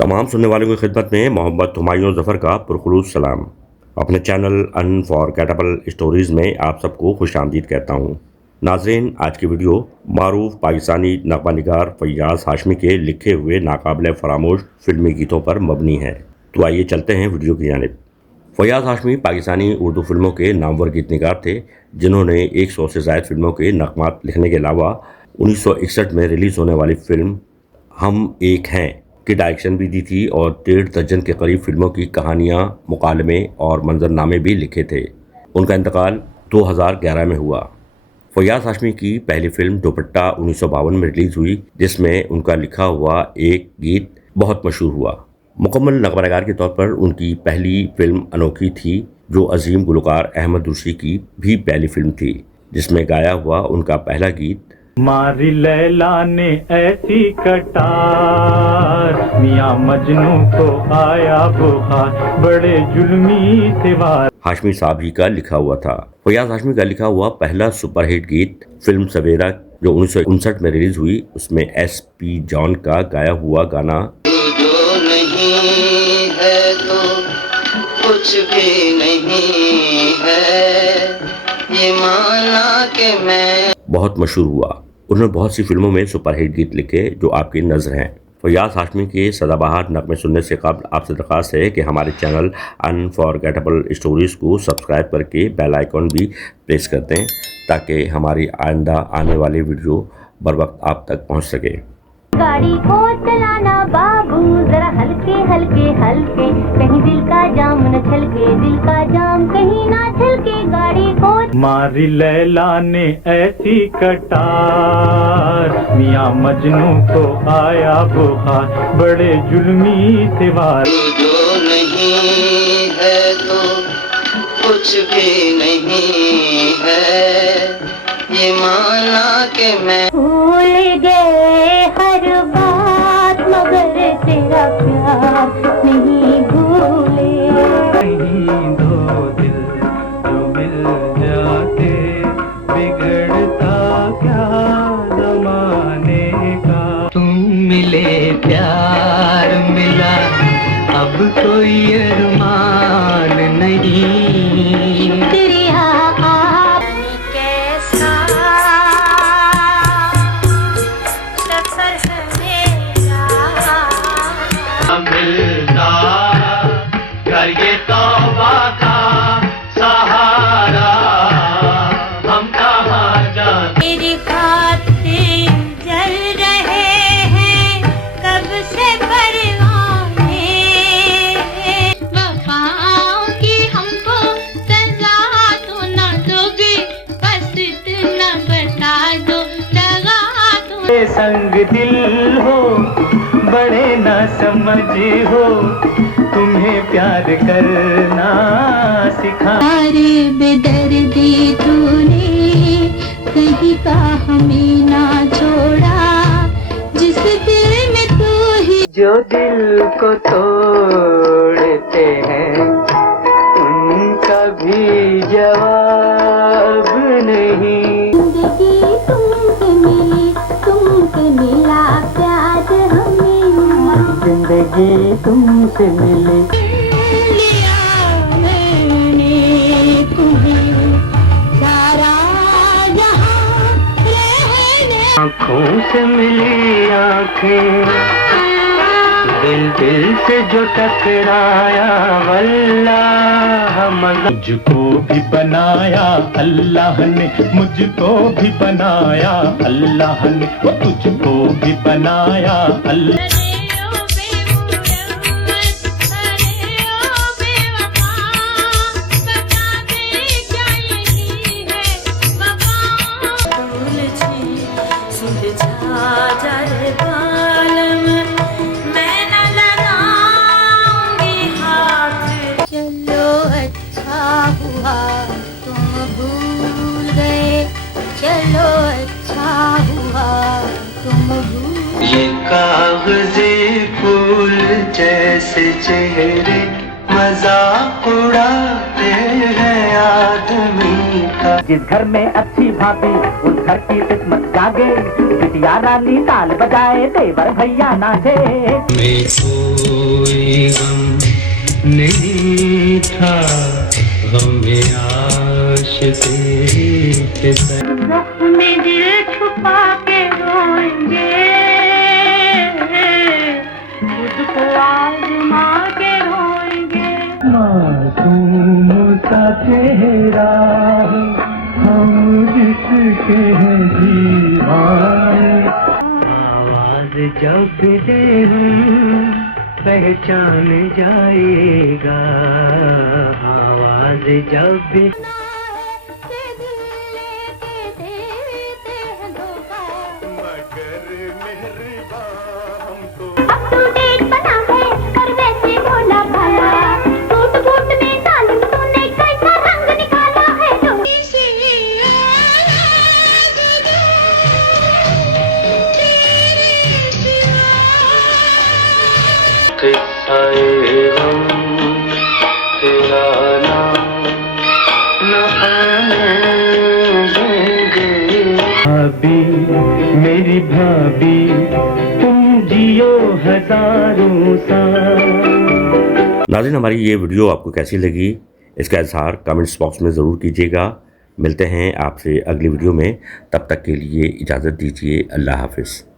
तमाम सुनने वालों की खिदमत में मोहम्मद हुमायूं ज़फ़र का पुरखुलूस सलाम। अपने चैनल अनफॉरगेटेबल स्टोरीज़ में आप सबको खुशामदीद कहता हूँ। नाज़रीन, आज की वीडियो मारूफ पाकिस्तानी नग़मा निगार फ़य्याज़ हाशमी के लिखे हुए नाकाबिले फ़रामोश फिल्मी गीतों पर मबनी है। तो आइए चलते हैं वीडियो की जानिब। फ़य्याज़ हाशमी पाकिस्तानी उर्दू फिल्मों के नामवर गीतनिगार थे, जिन्होंने 100 से ज़ायद फिल्मों के नग़मात लिखने के अलावा 1961 में रिलीज़ होने वाली फिल्म हम एक हैं की डायरेक्शन भी दी थी और 1.5 दर्जन के करीब फिल्मों की कहानियाँ, मुकालमे और मंजरनामे भी लिखे थे। उनका इंतकाल 2011 में हुआ। फ़य्याज़ हाशमी की पहली फिल्म दुपट्टा 1952 में रिलीज़ हुई, जिसमें उनका लिखा हुआ एक गीत बहुत मशहूर हुआ। मुकम्मल नग़मानगार के तौर पर उनकी पहली फिल्म अनोखी थी, जो अजीम गुलकार अहमद रुशी की भी पहली फिल्म थी, जिसमें गाया हुआ उनका पहला गीत मारी लैला ने ऐसी कटार, मियां मजनू को आया बुखार, बड़े जुल्मी थे वार। हाशमी साहब ही का लिखा हुआ था। फ़य्याज़ हाशमी का लिखा हुआ पहला सुपरहिट गीत फिल्म सवेरा जो 1959 में रिलीज हुई, उसमें SP जॉन का गाया हुआ गाना जो नहीं है तो कुछ भी नहीं है, ये माना कि मैं बहुत मशहूर हुआ। उन्होंने बहुत सी फिल्मों में सुपरहिट गीत लिखे जो आपकी नज़र हैं। फ़य्याज़ हाशमी के सदाबहार नगमे सुनने से कबल आपसे दरख्वास्त है कि हमारे चैनल अनफॉरगेटेबल स्टोरीज़ को सब्सक्राइब करके बेल आइकॉन भी प्रेस कर दें, ताकि हमारी आइंदा आने वाली वीडियो बर वक्त आप तक पहुंच सके। गाड़ी को चलाना बाबू जरा हल्के हल्के हल्के, कहीं दिल का जाम न छलके, दिल का जाम कहीं ना छलके। गाड़ी को मारी लैला ने ऐसी कटार, मियां मजनू को आया बुखार, बड़े जुल्मी थे वार। जो नहीं है तो कुछ भी नहीं है, ये माना कि मैं भूल गए हर बात मगर तेरा प्यार नहीं भूले। कहीं दो दिल जो मिल जाते, बिगड़ता क्या ज़माने का। तुम मिले प्यार मिला, अब कोई अरमान नहीं। तेरी आप कैसा सफर है मेरा, मिलता करके तौबा का सहारा, हम कहाँ जाते। तेरी खातिर जल रहे हैं कब से परवाने, वफाओं की हमको सजा तो ना दोगे, बस इतना बता दो लगा दो। संग दिल हो बड़े ना समझ हो, तुम्हें प्यार करना सिखा। अरे बेदर्दी तूने कहीं का हमें ना छोड़ा, जिस दिल में तू ही जो दिल को तोड़ते हैं उनका भी जवाब नहीं। जिंदगी तुमसे मिली, तुमसे मिला प्यार हमें, जिंदगी तुमसे मिली। लिया मैंने तुम्हें सारा जहां से मिली आंखें, दिल से जो टकराया वल्लाह मजा। मुझको भी बनाया अल्लाह ने, मुझको भी बनाया अल्लाह ने, वो तुझको भी बनाया अल्लाह। चलो अच्छा हुआ तुम भूल गए, चलो अच्छा हुआ तुम भूल। ये कागज़े फूल जैसे चेहरे मजाक उड़ाते हैं आदमी का। जिस घर में अच्छी भाभी उस घर की किस्मत जागे, बिटिया रानी ताल बजाए देवर भैया नाचे। मैं कोई गम नहीं था, गम आशिक़ी के में दिल छुपा के रोएंगे, खुद को आज़मा के रोएंगे। मासूम सा चेहरा है, हम जिसके हैं दीवाने। आवाज जब दे पहचान जाएगा, आवाज जब भी। तेरा नाम न भाभी मेरी भाभी, तुम जियो हजारों साल। नाज़रीन, हमारी ये वीडियो आपको कैसी लगी इसका इज़हार कमेंट्स बॉक्स में ज़रूर कीजिएगा। मिलते हैं आपसे अगली वीडियो में, तब तक के लिए इजाज़त दीजिए। अल्लाह हाफ़िज़।